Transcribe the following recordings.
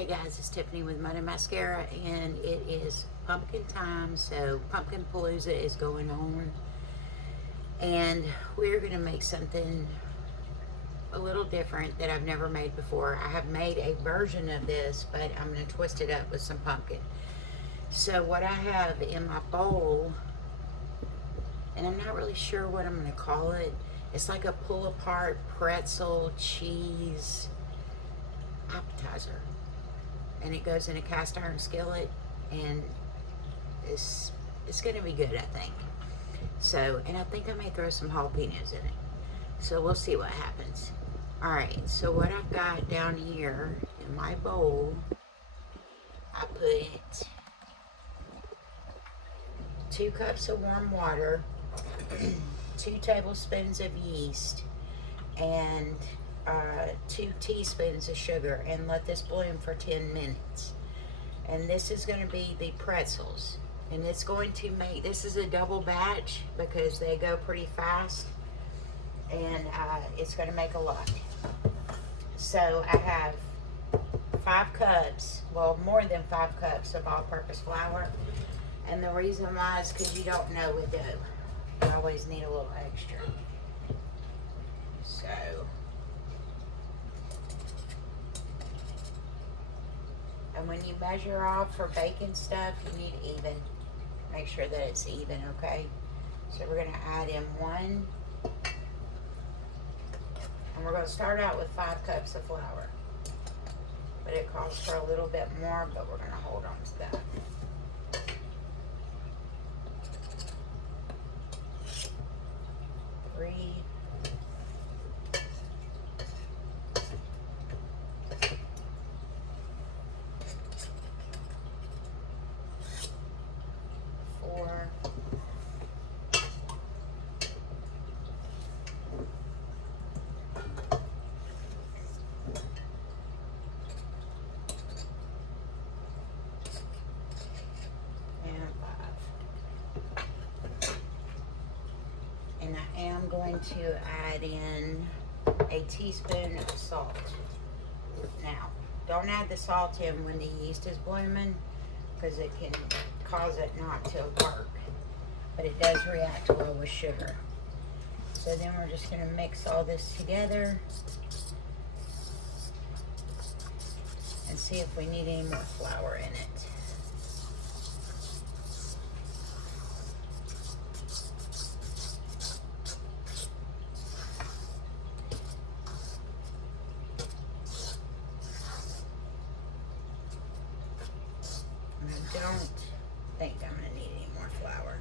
Hey guys, it's Tiffany with Mud and Mascara, and it is pumpkin time, so Pumpkin Palooza is going on, and we're going to make something a little different that I've never made before. I have made a version of this, but I'm going to twist it up with some pumpkin. So what I have in my bowl, and I'm not really sure what I'm going to call it, it's like a pull-apart pretzel cheese appetizer. And it goes in a cast iron skillet, and it's going to be good, I think. So, and I think I may throw some jalapenos in it. So we'll see what happens. Alright, so what I've got down here in my bowl, I put 2 cups of warm water, 2 tablespoons of yeast, and 2 teaspoons of sugar, and let this bloom for 10 minutes. And this is going to be the pretzels, and it's going to make, this is a double batch because they go pretty fast, and it's going to make a lot. So I have 5 cups, well, more than 5 cups of all-purpose flour, and the reason why is because you don't know with dough, you always need a little extra. So and when you measure off for baking stuff, you need even. Make sure that it's even, okay? So we're going to add in 1. And we're going to start out with 5 cups of flour. But it calls for a little bit more, but we're going to hold on to that. 3. 4. 5. And I am going to add in a teaspoon of salt. Now, don't add the salt in when the yeast is blooming, because it can cause it not to work, but it does react well with sugar. So then we're just going to mix all this together and see if we need any more flour in it. I don't think I'm going to need any more flour.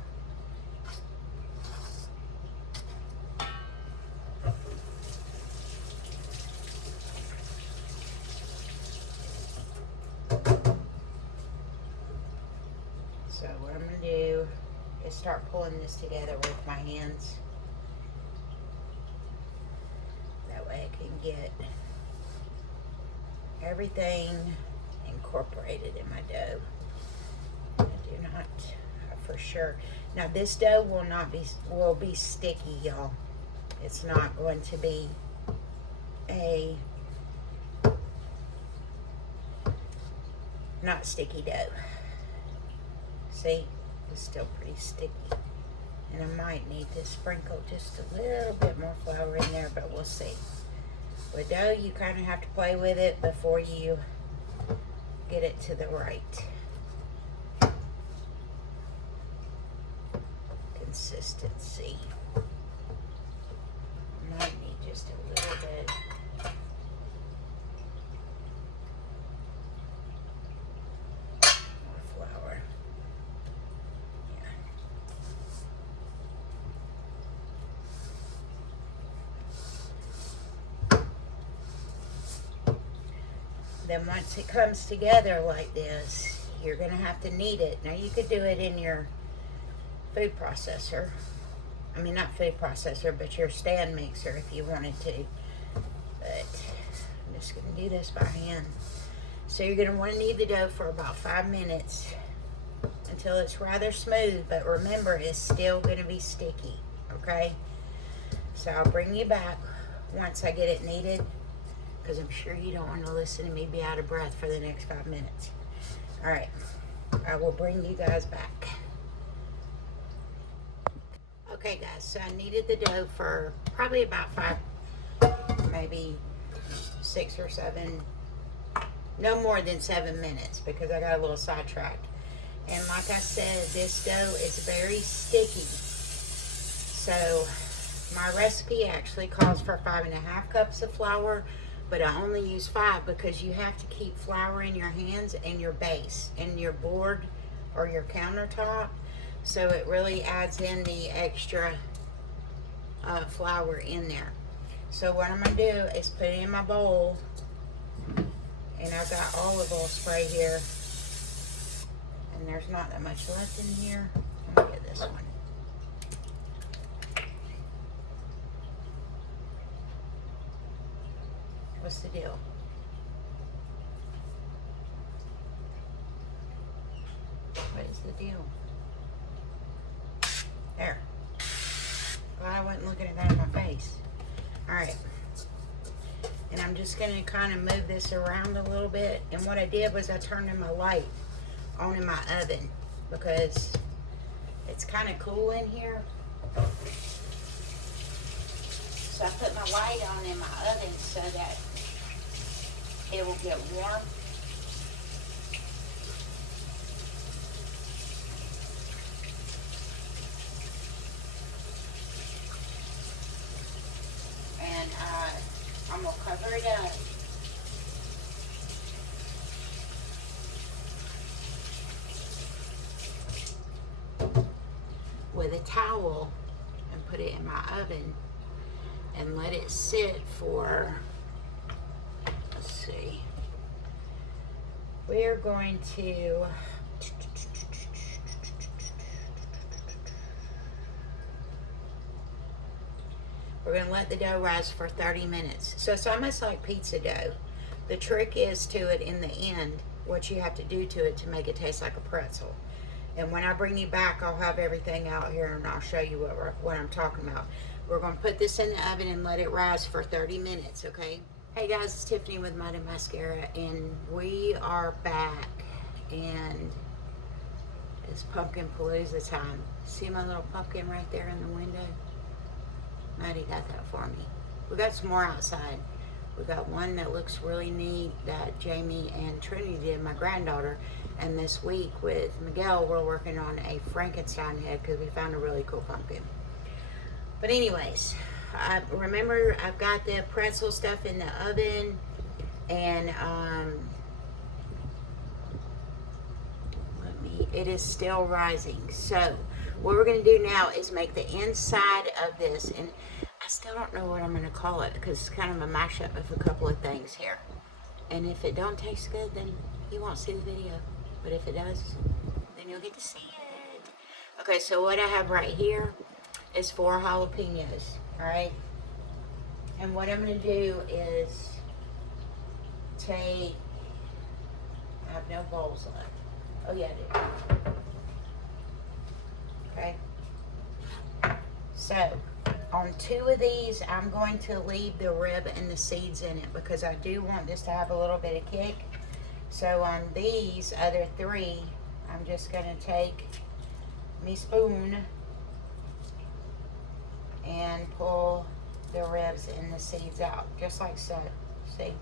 So what I'm going to do is start pulling this together with my hands. That way I can get everything incorporated in my dough. I do not for sure. Now this dough will be sticky, y'all. It's not going to be a not sticky dough. See, it's still pretty sticky. And I might need to sprinkle just a little bit more flour in there, but we'll see. With dough, you kind of have to play with it before you get it to the right consistency. Might need just a little bit. More flour. Yeah. Then once it comes together like this, you're going to have to knead it. Now you could do it in your food processor. I mean, not food processor, but your stand mixer if you wanted to. But I'm just going to do this by hand. So you're going to want to knead the dough for about 5 minutes until it's rather smooth. But remember, it's still going to be sticky, okay? So I'll bring you back once I get it kneaded, because I'm sure you don't want to listen to me be out of breath for the next 5 minutes. All right, I will bring you guys back. Okay guys, so I kneaded the dough for probably about 5, maybe 6 or 7, no more than 7 minutes, because I got a little sidetracked. And like I said, this dough is very sticky. So my recipe actually calls for 5½ cups of flour, but I only use 5 because you have to keep flour in your hands and your base and your board or your countertop. So it really adds in the extra flour in there. So what I'm going to do is put it in my bowl, and I've got olive oil spray here, and there's not that much left in here. Let me get this one. What's the deal? What is the deal? There. Well, I wasn't looking at that in my face. Alright. And I'm just going to kind of move this around a little bit. And what I did was I turned in my light on in my oven, because it's kind of cool in here. So I put my light on in my oven so that it will get warm. And I'm going to cover it up. With a towel and put it in my oven and let it sit for, let's see, we're going to let the dough rise for 30 minutes. So it's almost like pizza dough. The trick is to it in the end, what you have to do to it to make it taste like a pretzel. And when I bring you back, I'll have everything out here and I'll show you what I'm talking about. We're going to put this in the oven and let it rise for 30 minutes, okay? Hey guys, it's Tiffany with Mighty Mascara, and we are back, and it's Pumpkin Palooza time. See my little pumpkin right there in the window? Maddie got that for me. We got some more outside. We got one that looks really neat that Jamie and Trinity did, my granddaughter. And this week with Miguel, we're working on a Frankenstein head because we found a really cool pumpkin. But anyways, remember I've got the pretzel stuff in the oven, and it is still rising. So what we're going to do now is make the inside of this, and I still don't know what I'm going to call it because it's kind of a mashup of a couple of things here. And if it don't taste good, then you won't see the video. But if it does, then you'll get to see it. Okay, so what I have right here is 4 jalapenos, all right? And what I'm going to do is take, I have no bowls left. Oh yeah, I do. Okay. So, on 2 of these, I'm going to leave the rib and the seeds in it because I do want this to have a little bit of kick. So on these other 3, I'm just going to take my spoon and pull the ribs and the seeds out, just like so. See?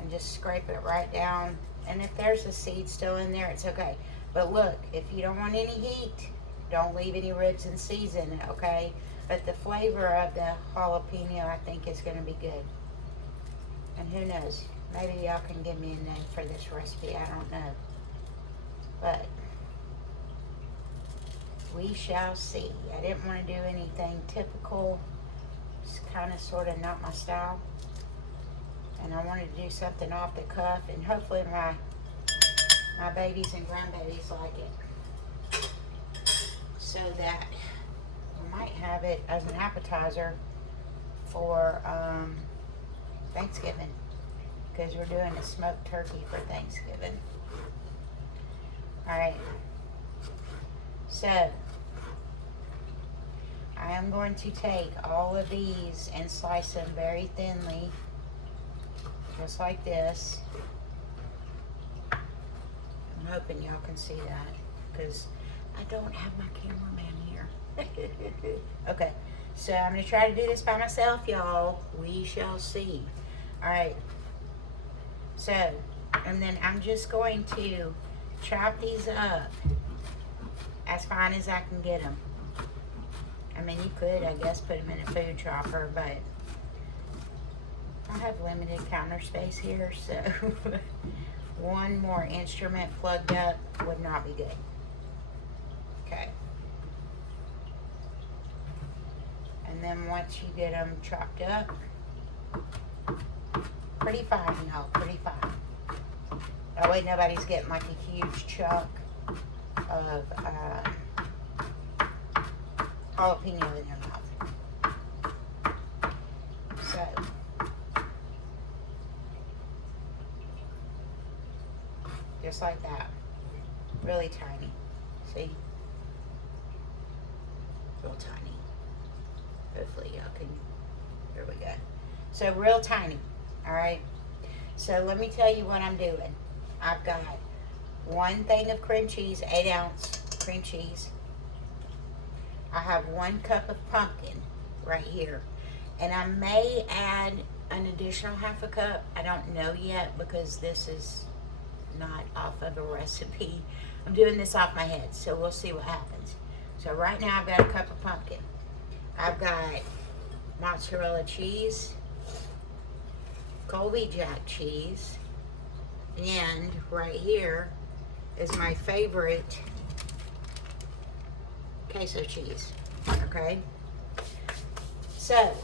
And just scrape it right down. And if there's a seed still in there, it's okay. But look, if you don't want any heat, don't leave any ribs and seeds in it, okay? But the flavor of the jalapeno, I think, is going to be good. And who knows, maybe y'all can give me a name for this recipe, I don't know. But we shall see. I didn't want to do anything typical. It's kind of sort of not my style. And I wanted to do something off the cuff, and hopefully my babies and grandbabies like it. So that we might have it as an appetizer for Thanksgiving, because we're doing a smoked turkey for Thanksgiving. Alright, so I am going to take all of these and slice them very thinly, just like this. I'm hoping y'all can see that, because I don't have my cameraman here. Okay, so I'm going to try to do this by myself, y'all. We shall see. Alright, so, and then I'm just going to chop these up as fine as I can get them. I mean, you could, I guess, put them in a food chopper, but I have limited counter space here, so one more instrument plugged up would not be good. Okay. And then once you get them chopped up, pretty fine, you know, pretty fine. That way nobody's getting like a huge chunk of jalapeno in their mouth. So, just like that. Really tiny. See? Real tiny. Hopefully y'all can, there we go. So real tiny, all right? So let me tell you what I'm doing. I've got 1 thing of cream cheese, 8-ounce cream cheese. I have 1 cup of pumpkin right here. And I may add an additional ½ cup. I don't know yet because this is not off of a recipe. I'm doing this off my head, so we'll see what happens. So right now I've got a cup of pumpkin. I've got mozzarella cheese, Colby Jack cheese, and right here is my favorite queso cheese, okay? So,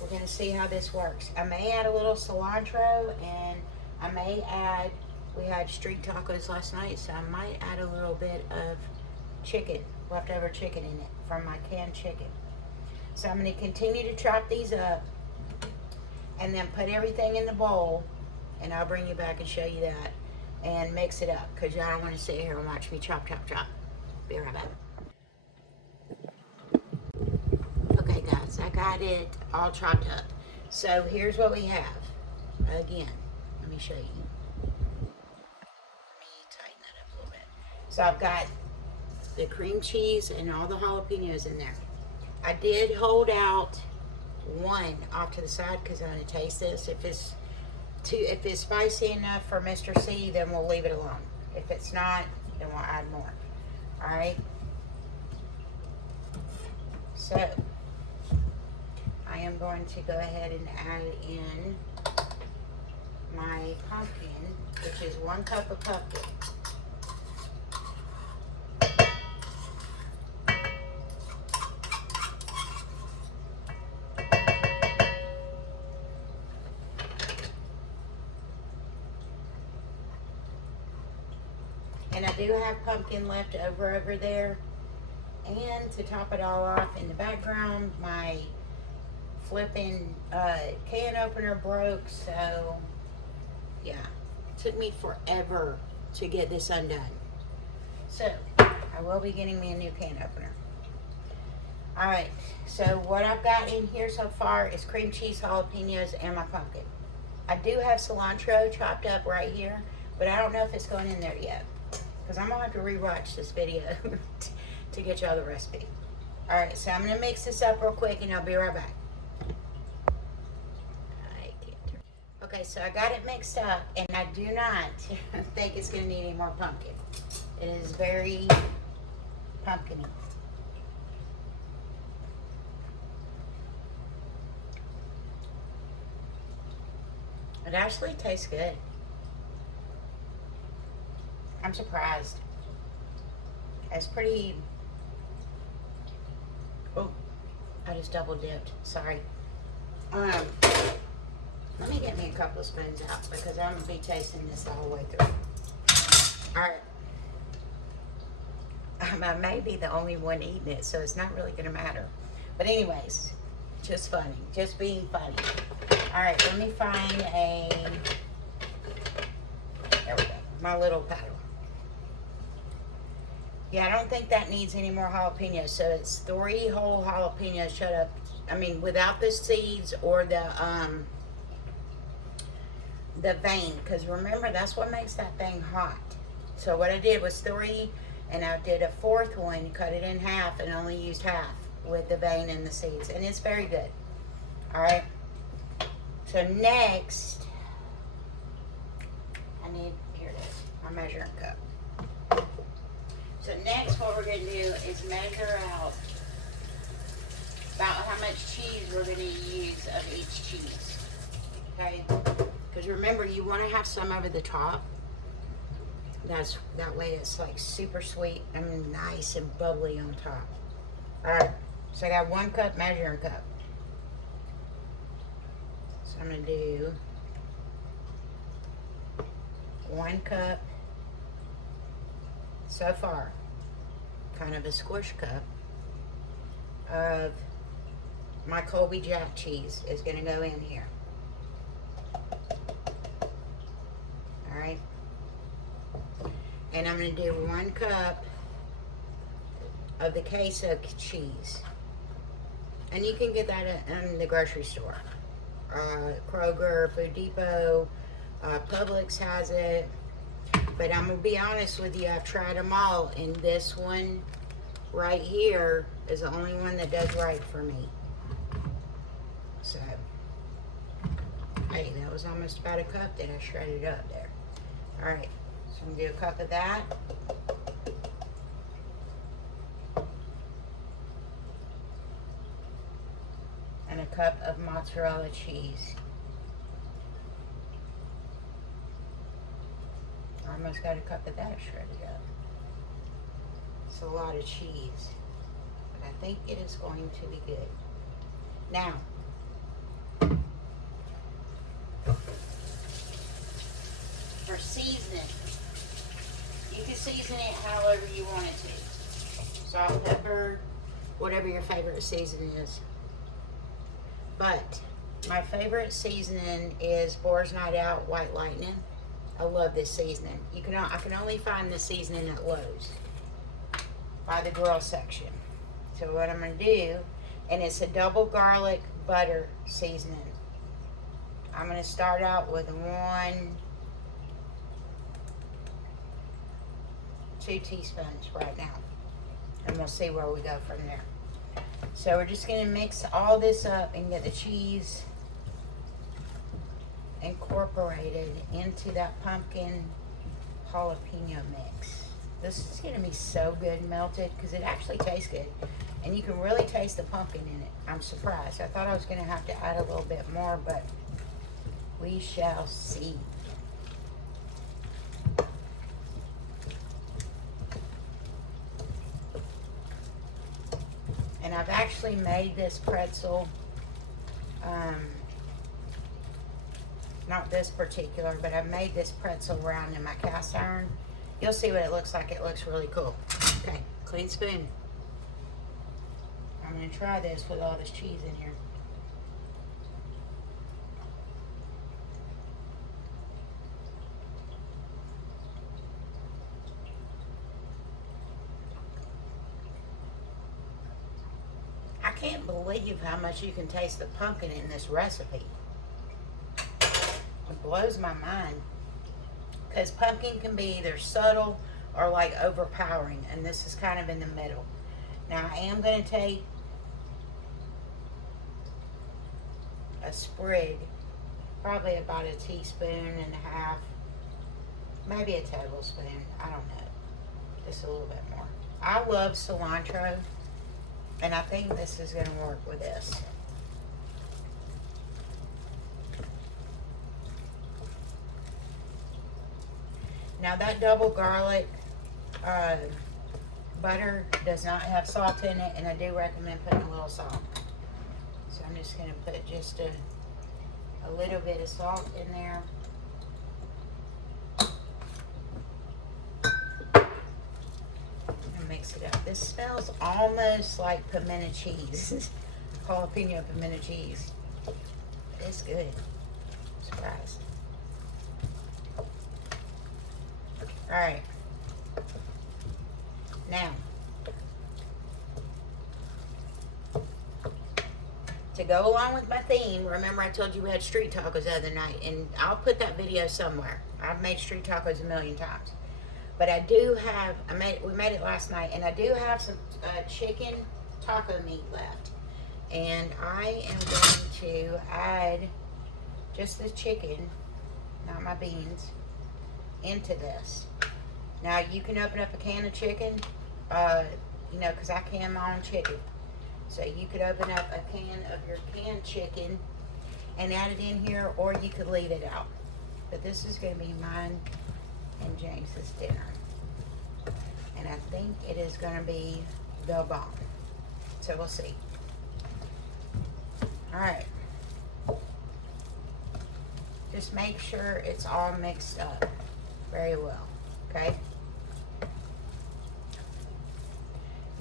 we're gonna see how this works. I may add a little cilantro, and I may add, we had street tacos last night, so I might add a little bit of chicken, leftover chicken in it from my canned chicken. So I'm going to continue to chop these up and then put everything in the bowl, and I'll bring you back and show you that and mix it up, because y'all don't want to sit here and watch me chop, chop, chop. Be right back. Okay guys, I got it all chopped up. So here's what we have. Again, let me show you. Let me tighten that up a little bit. So I've got the cream cheese and all the jalapenos in there. I did hold out 1 off to the side because I'm going to taste this. If it's spicy enough for Mr. C, then we'll leave it alone. If it's not, then we'll add more. Alright? So, I am going to go ahead and add in my pumpkin, which is 1 cup of pumpkin. And I do have pumpkin left over there. And to top it all off, in the background, my flipping can opener broke. So, yeah. It took me forever to get this undone. So, I will be getting me a new can opener. Alright, so what I've got in here so far is cream cheese, jalapenos, and my pumpkin. I do have cilantro chopped up right here, but I don't know if it's going in there yet, because I'm going to have to rewatch this video to get y'all the recipe. Alright, so I'm going to mix this up real quick and I'll be right back. Okay, so I got it mixed up, and I do not think it's going to need any more pumpkin. It is very pumpkin-y. It actually tastes good. I'm surprised. It's pretty... Oh, I just double dipped. Sorry. Let me get me a couple of spoons out, because I'm going to be tasting this the whole way through. Alright. I may be the only one eating it, so it's not really going to matter. But anyways, just funny. Just being funny. Alright, let me find a... There we go. My little paddle. Yeah, I don't think that needs any more jalapenos. So it's 3 whole jalapenos without the seeds or the vein. Because remember, that's what makes that thing hot. So what I did was 3, and I did a 4th one, cut it in half, and only used half with the vein and the seeds. And it's very good. Alright. So next, here it is, my measuring cup. So next what we're going to do is measure out about how much cheese we're going to use of each cheese. Okay? Because remember, you want to have some over the top. That way it's like super sweet and nice and bubbly on top. Alright, so I got 1 cup measuring cup. So I'm going to do 1 cup so far, kind of a squish cup of my Colby Jack cheese is going to go in here. Alright. And I'm going to do 1 cup of the queso cheese. And you can get that in the grocery store. Kroger, Food Depot, Publix has it. But I'm going to be honest with you, I've tried them all. And this one right here is the only one that does right for me. So, hey, that was almost about a cup that I shredded up there. Alright. So I'm going to do a cup of that. And a cup of mozzarella cheese. I almost got a cup of that shredded up. It's a lot of cheese. But I think it is going to be good. Now, for seasoning, you can season it however you want it to. Salt, pepper, whatever your favorite seasoning is. But my favorite seasoning is Boar's Night Out White Lightning. I love this seasoning. I can only find this seasoning at Lowe's by the grill section. So what I'm going to do, and it's a double garlic butter seasoning. I'm going to start out with 2 teaspoons right now. And we'll see where we go from there. So we're just going to mix all this up and get the cheese incorporated into that pumpkin jalapeno mix. This is going to be so good melted because it actually tastes good. And you can really taste the pumpkin in it. I'm surprised. I thought I was going to have to add a little bit more, but we shall see. And I've actually made this pretzel, not this particular, but I've made this pretzel round in my cast iron. You'll see what it looks like. It looks really cool. Okay, clean spoon. I'm going to try this with all this cheese in here. I can't believe how much you can taste the pumpkin in this recipe. It blows my mind. Because pumpkin can be either subtle or like overpowering. And this is kind of in the middle. Now I am going to take a sprig, probably about a teaspoon and a half, maybe a tablespoon, I don't know, just a little bit more. I love cilantro, and I think this is going to work with this. Now that double garlic butter does not have salt in it, and I do recommend putting a little salt. So I'm just going to put just a little bit of salt in there. And mix it up. This smells almost like pimento cheese. Jalapeno pimento cheese. It's good. Surprised. Alright. Now, to go along with my theme, remember I told you we had street tacos the other night, and I'll put that video somewhere. I've made street tacos a million times. But I do have, we made it last night, and I do have some chicken taco meat left. And I am going to add just the chicken, not my beans, into this. Now you can open up a can of chicken, you know, because I can my own chicken. So you could open up a can of your canned chicken and add it in here, or you could leave it out. But this is going to be mine and James's dinner. And I think it is going to be the bomb. So we'll see. Alright. Just make sure it's all mixed up very well. Okay?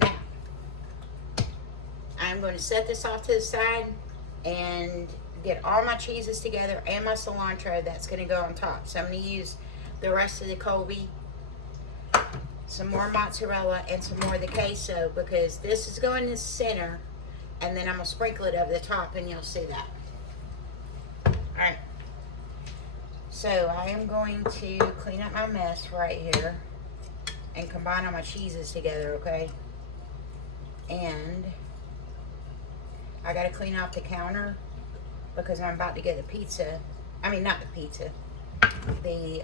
Now, I'm going to set this off to the side and get all my cheeses together and my cilantro that's going to go on top. So I'm going to use the rest of the Colby, some more mozzarella, and some more of the queso, because this is going in the center, and then I'm going to sprinkle it over the top, and you'll see that. Alright. So I am going to clean up my mess right here and combine all my cheeses together, okay? And I got to clean off the counter because I'm about to get the pizza. I mean, not the pizza. The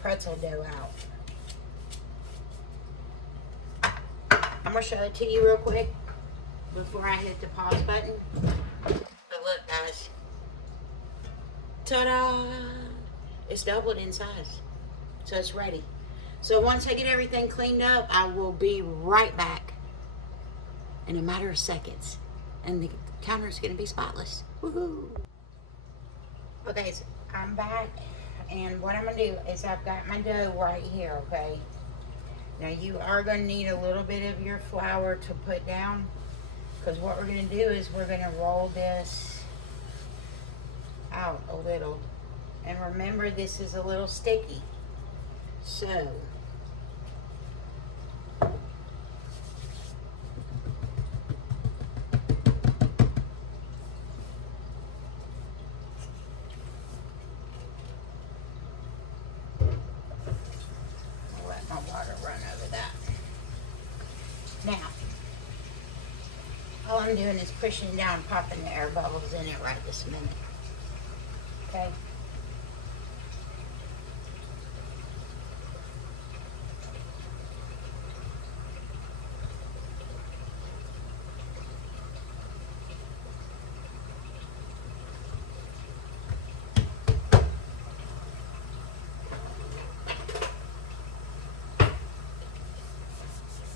pretzel dough out. I'm going to show it to you real quick before I hit the pause button. But look, guys. Ta-da! It's doubled in size. So it's ready. So once I get everything cleaned up, I will be right back in a matter of seconds. And the counter is going to be spotless. Woohoo! Okay, so I'm back. And what I'm going to do is I've got my dough right here, okay? Now you are going to need a little bit of your flour to put down. Because what we're going to do is we're going to roll this out a little. And remember, this is a little sticky. So I'll let my water run over that. Now, all I'm doing is pushing it down, popping the air bubbles in it right this minute. Okay.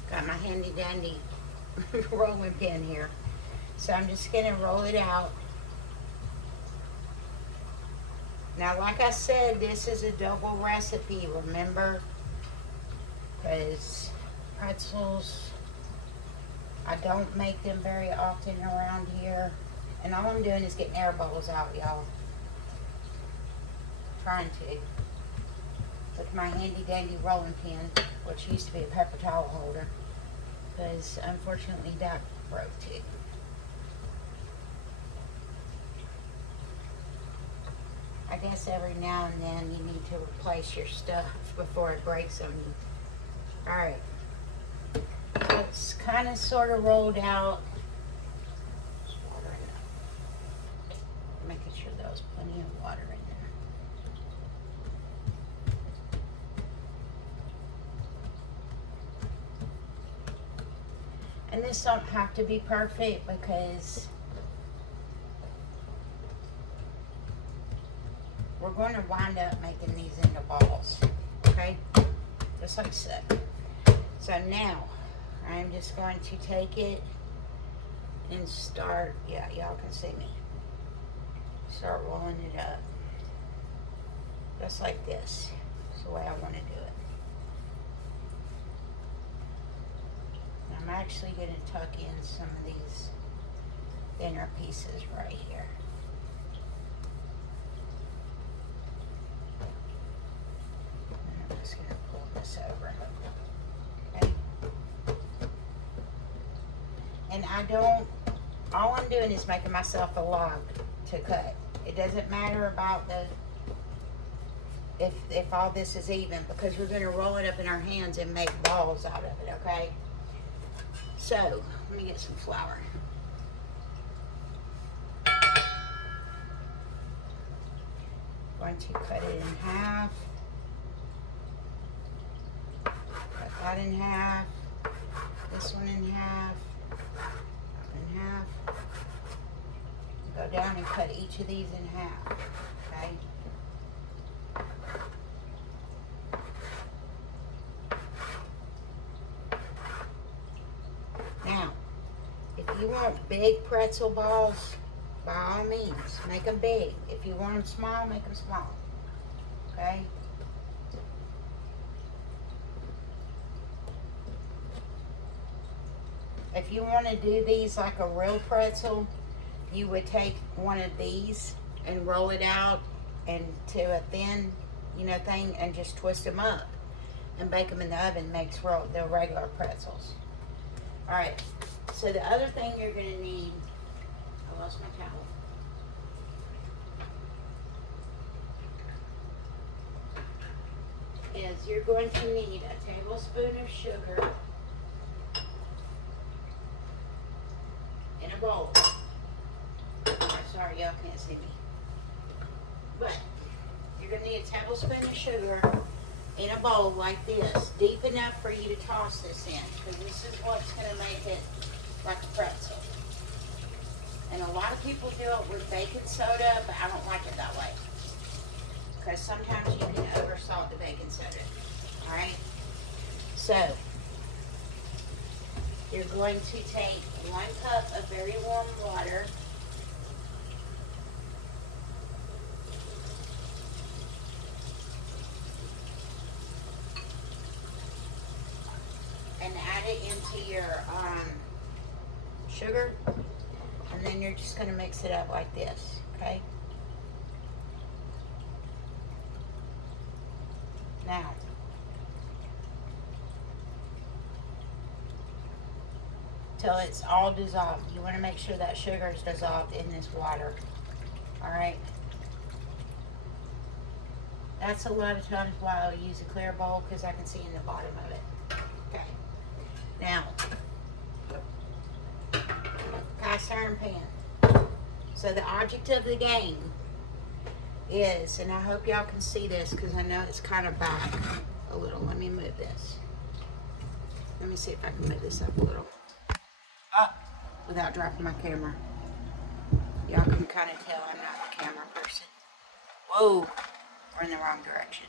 Got my handy dandy rolling pin here. So I'm just going to roll it out. Now, like I said, this is a double recipe, remember? Because pretzels, I don't make them very often around here. And all I'm doing is getting air bubbles out, y'all. Trying to. With my handy dandy rolling pin, which used to be a paper towel holder. Because unfortunately that broke too. I guess every now and then you need to replace your stuff before it breaks on you. Alright. So it's kind of sort of rolled out. Just water it up. Making sure there was plenty of water in there. And this don't have to be perfect because we're going to wind up making these into balls, okay? Just like so. So now, I'm just going to take it and start, yeah, y'all can see me. Start rolling it up. Just like this. That's the way I want to do it. I'm actually going to tuck in some of these thinner pieces right here. And I'm just going to pull this all I'm doing is making myself a log to cut. It doesn't matter about if all this is even, because we're going to roll it up in our hands and make balls out of it, okay? So, let me get some flour. Going to cut it in half. Cut that in half. This one in half. In half. Go down and cut each of these in half, okay? Now, if you want big pretzel balls, by all means, make them big. If you want them small, make them small, okay? If you want to do these like a real pretzel, you would take one of these and roll it out into a thin, thing, and just twist them up and bake them in the oven. Makes the regular pretzels. All right, so the other thing you're going to need, I lost my towel. Is you're going to need a tablespoon of sugar in a bowl. Sorry, y'all can't see me. But you're going to need a tablespoon of sugar in a bowl like this, deep enough for you to toss this in, because this is what's going to make it like a pretzel. And a lot of people do it with baking soda, but I don't like it that way, because sometimes you can oversalt the baking soda. Alright? So, you're going to take 1 cup of very warm water. And add it into your sugar, and then you're just going to mix it up like this, okay? Now, till it's all dissolved. You want to make sure that sugar is dissolved in this water, all right? That's a lot of times why I'll use a clear bowl, because I can see in the bottom of it. Okay. Now, cast iron pan. So the object of the game is, and I hope y'all can see this because I know it's kind of back a little. Let me move this. Let me see if I can move this up a little. Up without dropping my camera. Y'all can kind of tell I'm not the camera person. Whoa, we're in the wrong direction.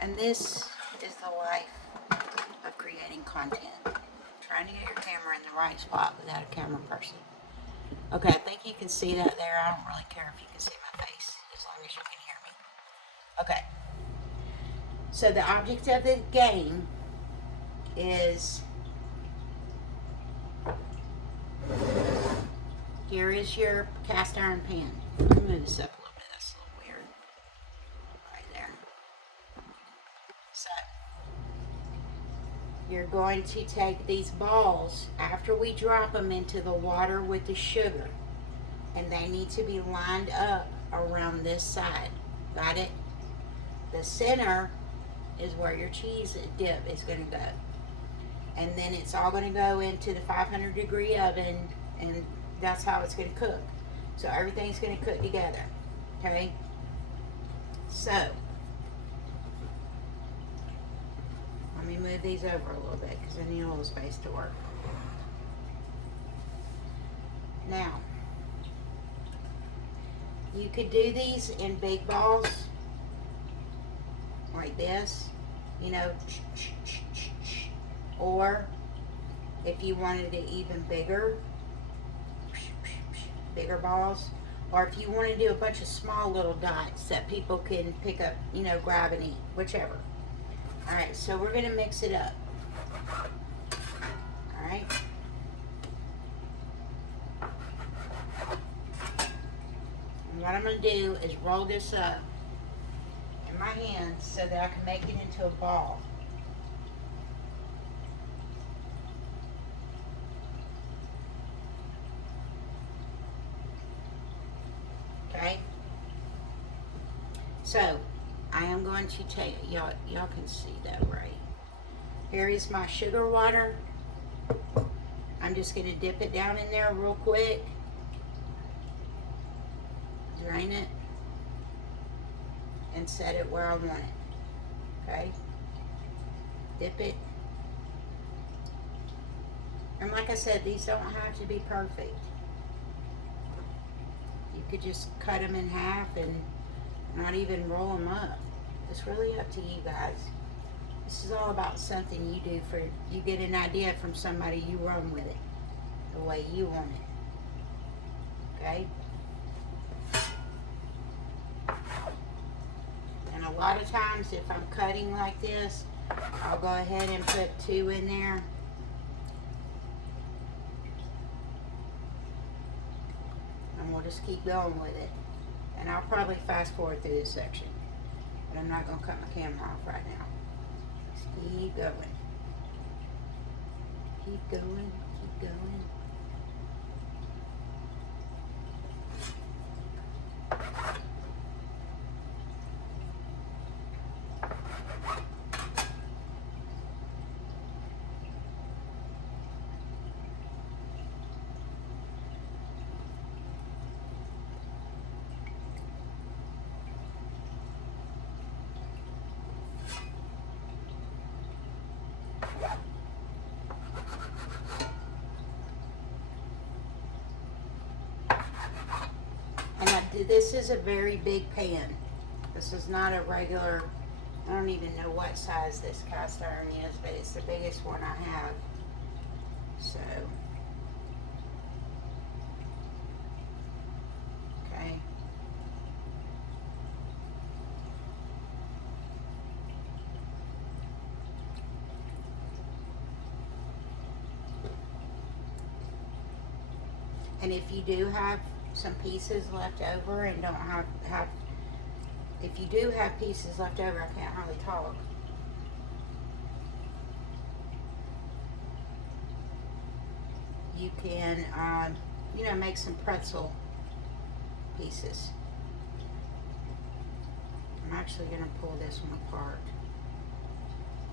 And this is the life of creating content. Trying to get your camera in the right spot without a camera person. Okay, I think you can see that there. I don't really care if you can see my face, as long as you can hear me. Okay. So the object of the game is, here is your cast iron pan. Let me move this up a little bit. That's a little weird. Right there. So, you're going to take these balls after we drop them into the water with the sugar, and they need to be lined up around this side. Got it? The center is where your cheese dip is going to go, and then it's all going to go into the 500-degree oven, and that's how it's going to cook. So everything's going to cook together. Okay? So let me move these over a little bit because I need a little space to work. Now, you could do these in big balls like this, or if you wanted it even bigger balls, or if you want to do a bunch of small little dots that people can pick up, grab and eat, whichever. Alright, so we're going to mix it up. Alright. And what I'm going to do is roll this up in my hands so that I can make it into a ball. So I am going to take, y'all can see that right. Here is my sugar water. I'm just going to dip it down in there real quick. Drain it. And set it where I want it. Okay? Dip it. And like I said, these don't have to be perfect. You could just cut them in half and not even roll them up. It's really up to you guys. This is all about something you do for, you get an idea from somebody, you run with it the way you want it. Okay? And a lot of times if I'm cutting like this, I'll go ahead and put 2 in there. And we'll just keep going with it. And I'll probably fast forward through this section. But I'm not going to cut my camera off right now. Just keep going. Keep going. Keep going. This is a very big pan. This is not a regular, I don't even know what size this cast iron is, but it's the biggest one I have. So, okay. And if you do have some pieces left over and don't have if you do have pieces left over, I can't hardly talk. You can you know, make some pretzel pieces. I'm actually going to pull this one apart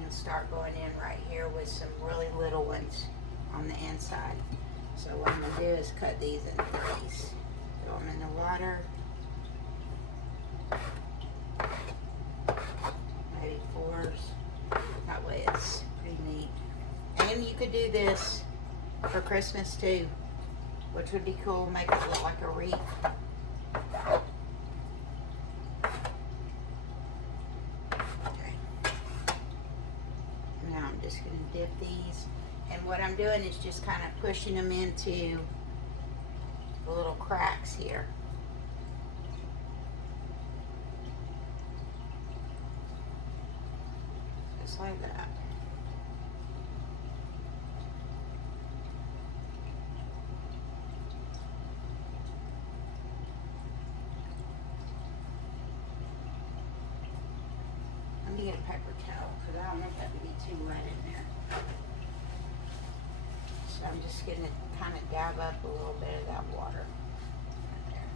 and start going in right here with some really little ones on the inside. So what I'm going to do is cut these in 3s. Throw them in the water. Maybe 4s. That way it's pretty neat. And you could do this for Christmas too, which would be cool. Make it look like a wreath. Okay. Now I'm just going to dip these. And what I'm doing is just kind of pushing them into the little cracks here. Just like that. Let me get a paper towel because I don't want that to be too wet in there. So I'm just going to kind of dab up a little bit of that water right there.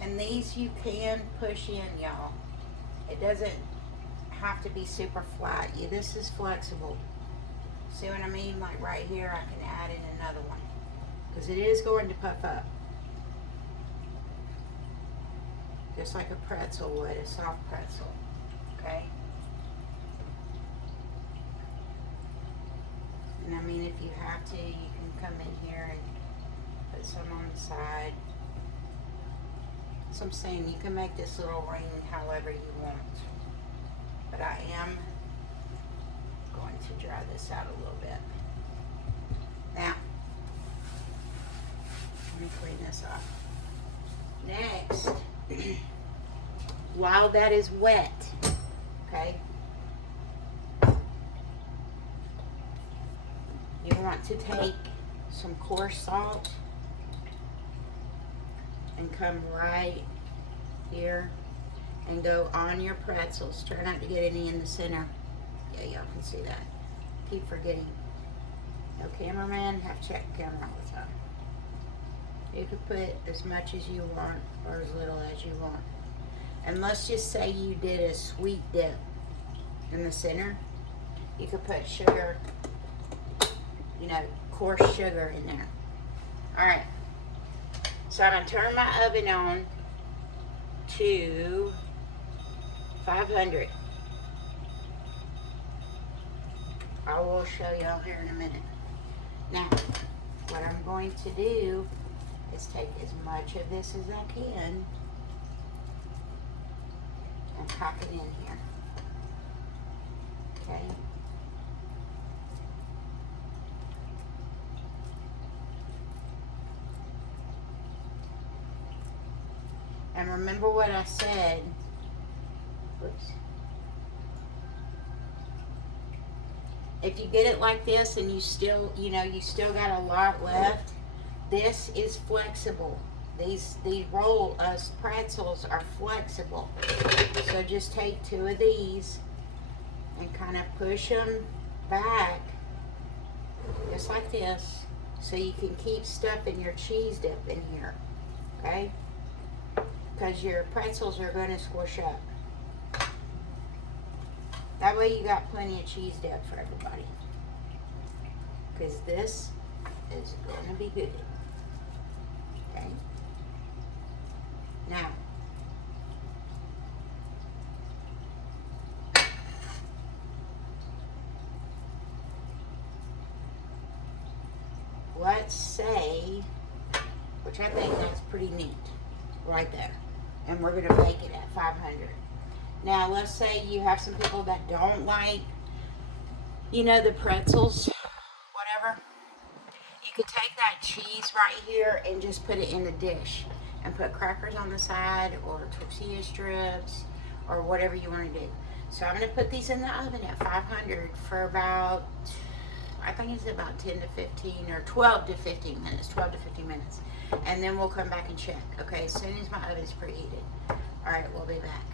And these you can push in, y'all. It doesn't have to be super flat. This is flexible. See what I mean? Like right here, I can add in another one because it is going to puff up, just like a pretzel would, a soft pretzel. Okay. And I mean, if you have to, you can come in here and put some on the side. So I'm saying you can make this little ring however you want. But I am going to dry this out a little bit. Now, let me clean this off. Next, while that is wet, okay, you want to take some coarse salt and come right here and go on your pretzels. Try not to get any in the center. Yeah, y'all can see that. Keep forgetting. No cameraman, have to check the camera all the time. You could put as much as you want or as little as you want. And let's just say you did a sweet dip in the center. You could put sugar, you know, coarse sugar in there. Alright. So I'm going to turn my oven on to 500. I will show y'all here in a minute. Now, what I'm going to do is take as much of this as I can and pack it in here. Okay? And remember what I said. Oops. If you get it like this and you still, you know, you still got a lot left, this is flexible. These pretzels are flexible. So just take 2 of these and kind of push them back, just like this, so you can keep stuffing your cheese dip in here, okay? Because your pretzels are going to squish up. That way you got plenty of cheese dip for everybody. Because this is going to be good. Okay? Now, let's say, which I think that's pretty neat, right there. And we're going to bake it at 500. Now, let's say you have some people that don't like, you know, the pretzels, whatever. You could take that cheese right here and just put it in a dish and put crackers on the side or tortilla strips or whatever you want to do. So I'm going to put these in the oven at 500 for about, I think it's about 10 to 15 or 12 to 15 minutes, 12 to 15 minutes. And then we'll come back and check, okay, as soon as my oven is preheated. All right, we'll be back.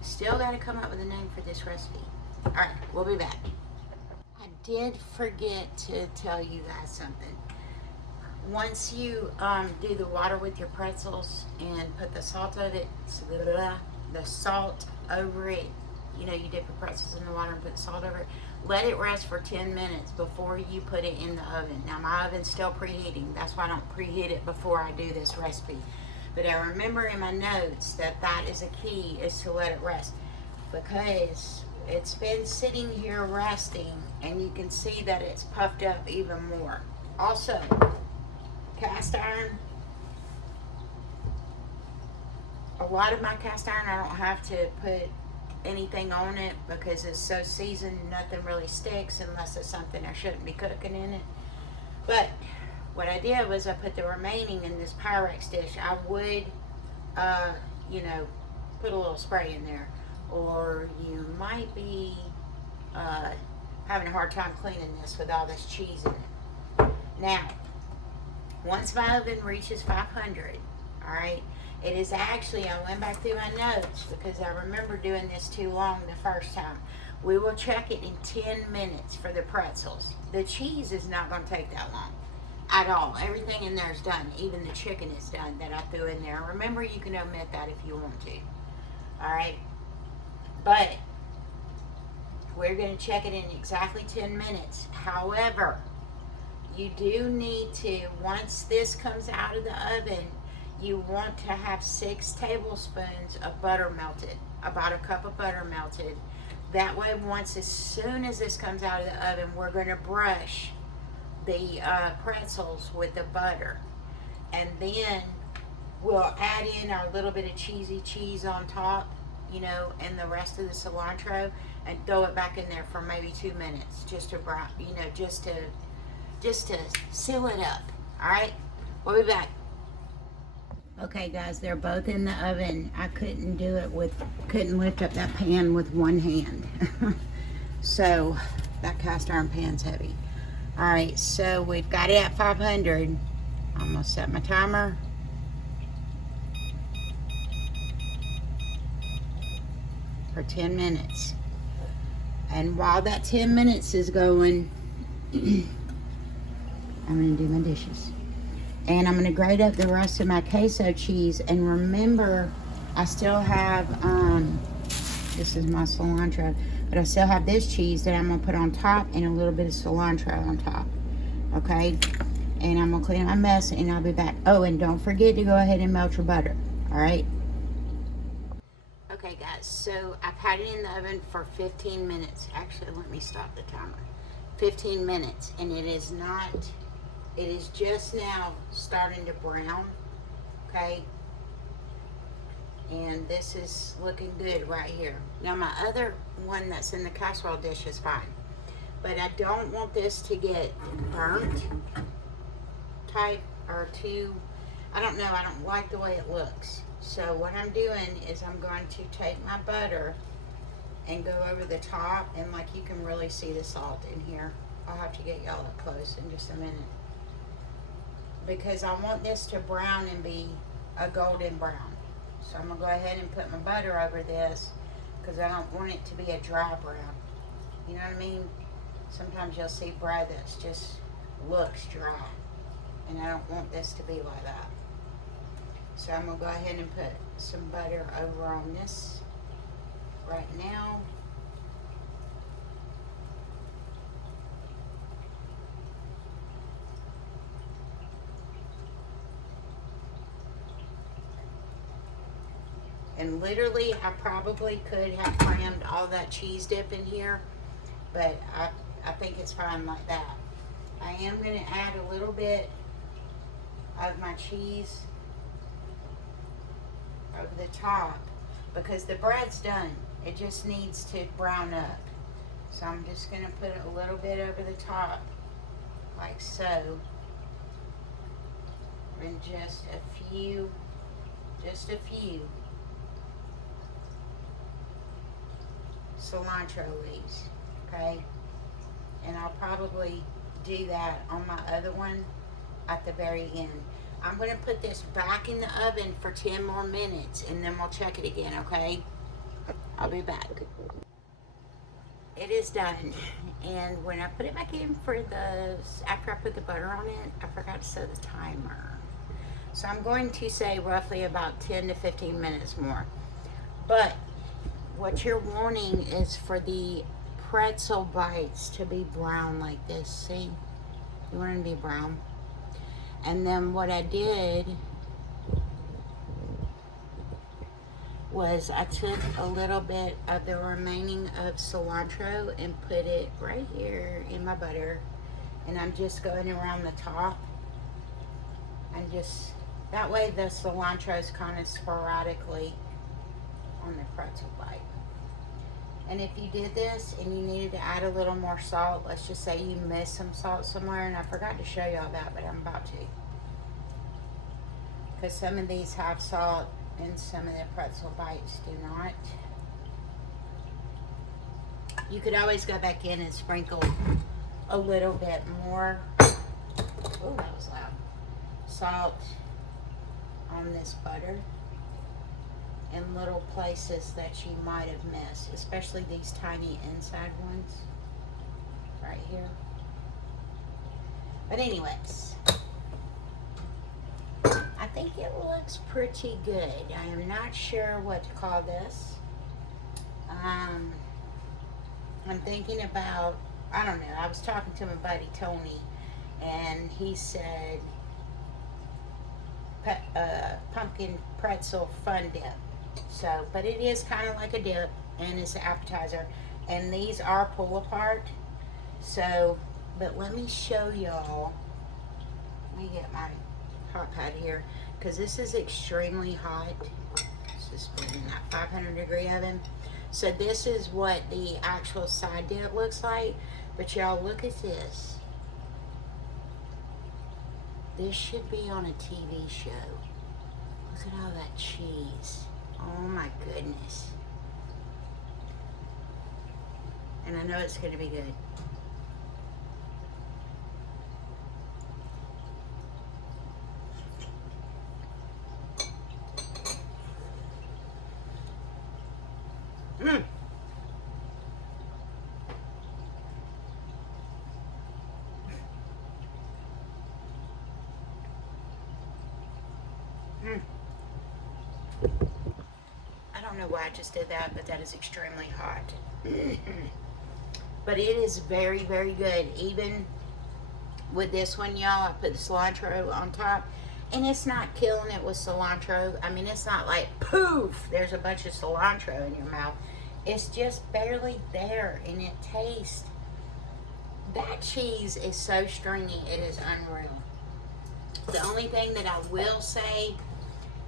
Still got to come up with a name for this recipe. All right, we'll be back. I did forget to tell you guys something. Once you do the water with your pretzels and put the salt over it, you know, you dip your pretzels in the water and put the salt over it, let it rest for 10 minutes before you put it in the oven. Now, my oven's still preheating. That's why I don't preheat it before I do this recipe. But I remember in my notes that that is a key, is to let it rest. Because it's been sitting here resting, and you can see that it's puffed up even more. Also, cast iron. A lot of my cast iron, I don't have to put anything on it because it's so seasoned, nothing really sticks unless it's something I shouldn't be cooking in it. But what I did was I put the remaining in this Pyrex dish. I would, you know, put a little spray in there, or you might be having a hard time cleaning this with all this cheese in it. Now, once my oven reaches 500, all right, it is actually, I went back through my notes because I remember doing this too long the first time. We will check it in 10 minutes for the pretzels. The cheese is not going to take that long at all. Everything in there is done. Even the chicken is done that I threw in there. Remember, you can omit that if you want to. All right. But we're going to check it in exactly 10 minutes. However, you do need to, once this comes out of the oven, you want to have 6 tablespoons of butter melted, about a cup of butter melted. That way, once, as soon as this comes out of the oven, we're going to brush the pretzels with the butter. And then we'll add in our little bit of cheesy cheese on top, you know, and the rest of the cilantro, and throw it back in there for maybe 2 minutes, just to brown, you know, just to seal it up. All right, we'll be back. Okay, guys, they're both in the oven. I couldn't lift up that pan with one hand. So that cast iron pan's heavy. All right, so we've got it at 500. I'm gonna set my timer. for 10 minutes. And while that 10 minutes is going, I'm going to do my dishes. And I'm going to grate up the rest of my queso cheese. And remember, I still have, this is my cilantro, but I still have this cheese that I'm going to put on top and a little bit of cilantro on top. Okay? And I'm going to clean up my mess and I'll be back. Oh, and don't forget to go ahead and melt your butter. Alright? Okay, guys. So, I've had it in the oven for 15 minutes. Actually, let me stop the timer. 15 minutes. And it is not, it is just now starting to brown. Okay? And this is looking good right here. Now my other one that's in the casserole dish is fine. But I don't want this to get burnt type or too, I don't know, I don't like the way it looks. So what I'm doing is I'm going to take my butter and go over the top, and like you can really see the salt in here. I'll have to get y'all up close in just a minute. Because I want this to brown and be a golden brown. So I'm going to go ahead and put my butter over this because I don't want it to be a dry brown. You know what I mean? Sometimes you'll see bread that's just looks dry. And I don't want this to be like that. So I'm going to go ahead and put some butter over on this right now. And literally, I probably could have crammed all that cheese dip in here, but I think it's fine like that. I am going to add a little bit of my cheese over the top because the bread's done. It just needs to brown up. So I'm just going to put a little bit over the top, like so. And just a few. Cilantro leaves, okay? And I'll probably do that on my other one at the very end. I'm going to put this back in the oven for 10 more minutes and then we'll check it again, okay? I'll be back. It is done. And when I put it back in for after I put the butter on it, I forgot to set the timer. So I'm going to say roughly about 10 to 15 minutes more. But what you're wanting is for the pretzel bites to be brown like this. See? You want them to be brown. And then what I did was I took a little bit of the remaining of cilantro and put it right here in my butter. And I'm just going around the top. And just, that way the cilantro is kind of sporadically on the pretzel bite. And if you did this and you needed to add a little more salt, let's just say you missed some salt somewhere, and I forgot to show y'all that, but I'm about to. Because some of these have salt and some of the pretzel bites do not. You could always go back in and sprinkle a little bit more. Oh, that was loud. Salt on this butter. In little places that you might have missed, especially these tiny inside ones right here. But anyways, I think it looks pretty good. I am not sure what to call this. I'm thinking about, I don't know, I was talking to my buddy Tony and he said pumpkin pretzel fun dip. So, but it is kind of like a dip, and it's an appetizer. And these are pull apart. So, but let me show y'all. Let me get my hot pad here, because this is extremely hot. This is in that 500 degree oven. So this is what the actual side dip looks like. But y'all, look at this. This should be on a TV show. Look at all that cheese. Oh my goodness. And I know it's going to be good. Mmm. don't know why I just did that, but that is extremely hot. But it is very, very good. Even with this one, y'all, I put the cilantro on top. And it's not killing it with cilantro. I mean, it's not like, poof, there's a bunch of cilantro in your mouth. It's just barely there, and it tastes. That cheese is so stringy, it is unreal. The only thing that I will say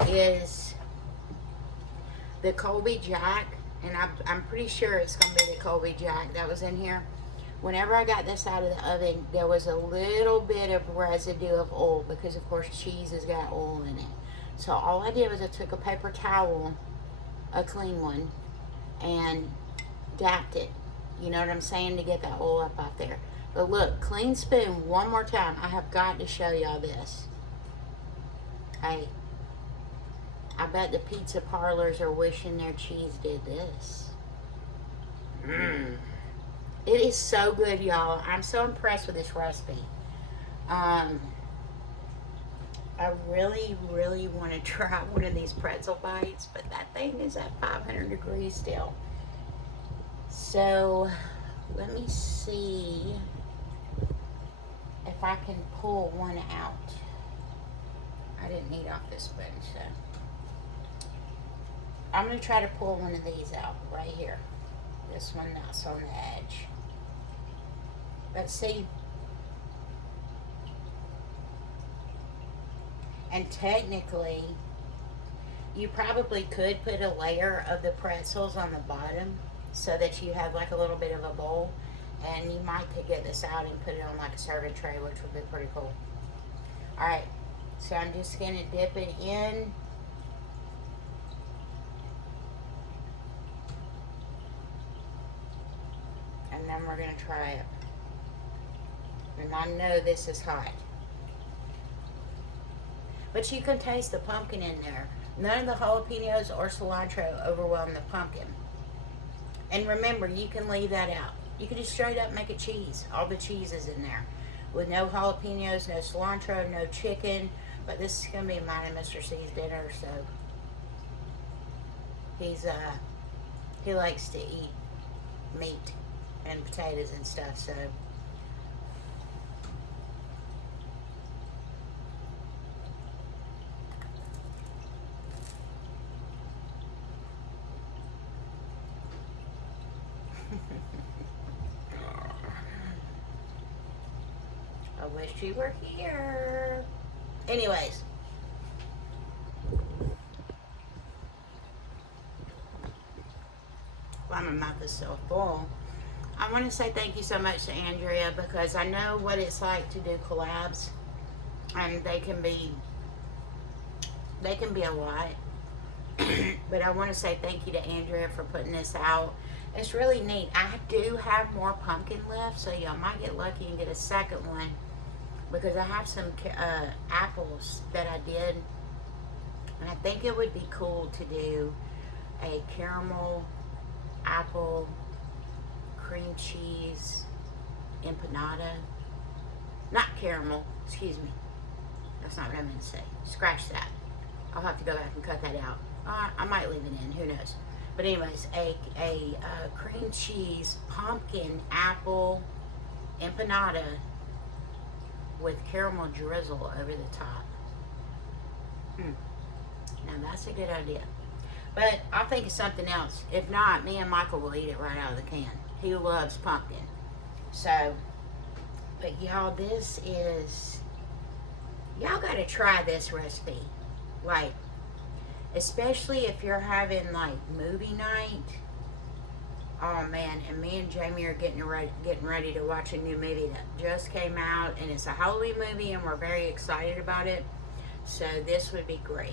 is the Colby Jack, and I'm pretty sure it's going to be the Colby Jack that was in here. Whenever I got this out of the oven, there was a little bit of residue of oil because, of course, cheese has got oil in it. So all I did was I took a paper towel, a clean one, and dapped it. You know what I'm saying? To get that oil up out there. But look, clean spoon one more time. I have got to show y'all this. Hey, I bet the pizza parlors are wishing their cheese did this. Mmm. It is so good, y'all. I'm so impressed with this recipe. I really, really want to try one of these pretzel bites, but that thing is at 500 degrees still. So, let me see if I can pull one out. I didn't eat off this spoon, so. I'm going to try to pull one of these out right here. This one that's on the edge. Let's see. And technically, you probably could put a layer of the pretzels on the bottom so that you have like a little bit of a bowl. And you might could get this out and put it on like a serving tray, which would be pretty cool. Alright, so I'm just going to dip it in. And then we're going to try it. And I know this is hot. But you can taste the pumpkin in there. None of the jalapenos or cilantro overwhelm the pumpkin. And remember, you can leave that out. You can just straight up make a cheese. All the cheese is in there. With no jalapenos, no cilantro, no chicken. But this is going to be mine and Mr. C's dinner, so he likes to eat meat and potatoes and stuff, so I wish you were here. Anyways, why my mouth is so full. I want to say thank you so much to Andrea, because I know what it's like to do collabs, and they can be a lot. But I want to say thank you to Andrea for putting this out. It's really neat. I do have more pumpkin left, so y'all might get lucky and get a second one, because I have some apples that I did, and I think it would be cool to do a caramel apple cream cheese empanada. Not caramel, excuse me. That's not what I meant to say. Scratch that. I'll have to go back and cut that out. I might leave it in, who knows. But anyways, a cream cheese pumpkin apple empanada with caramel drizzle over the top. Now that's a good idea. But I'll think of something else. If not, me and Michael will eat it right out of the can. He loves pumpkin. So, but y'all, this is, y'all gotta try this recipe. Like, especially if you're having like movie night. Oh man, and me and Jamie are getting ready to watch a new movie that just came out, and it's a Halloween movie, and we're very excited about it. So this would be great.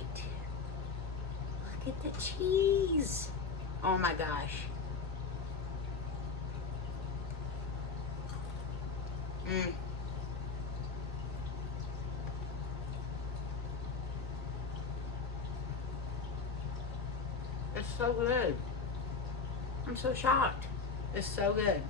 Look at the cheese. Oh my gosh. It's so good. I'm so shocked. It's so good.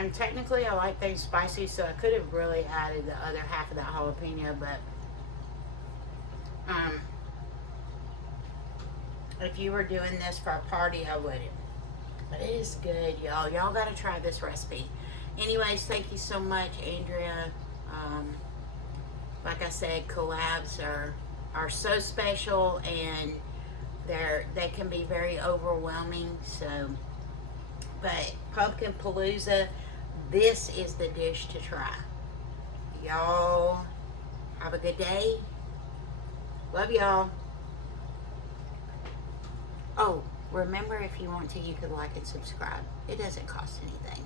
And technically I like things spicy, so I could have really added the other half of that jalapeno, but if you were doing this for a party, I wouldn't. But it is good, y'all. Y'all got to try this recipe. Anyways, thank you so much, Andrea. Like I said, collabs are so special, and they can be very overwhelming. So, but Pumpkin Palooza, this is the dish to try. Y'all have a good day. Love y'all. Oh, remember, if you want to, you could like and subscribe. It doesn't cost anything.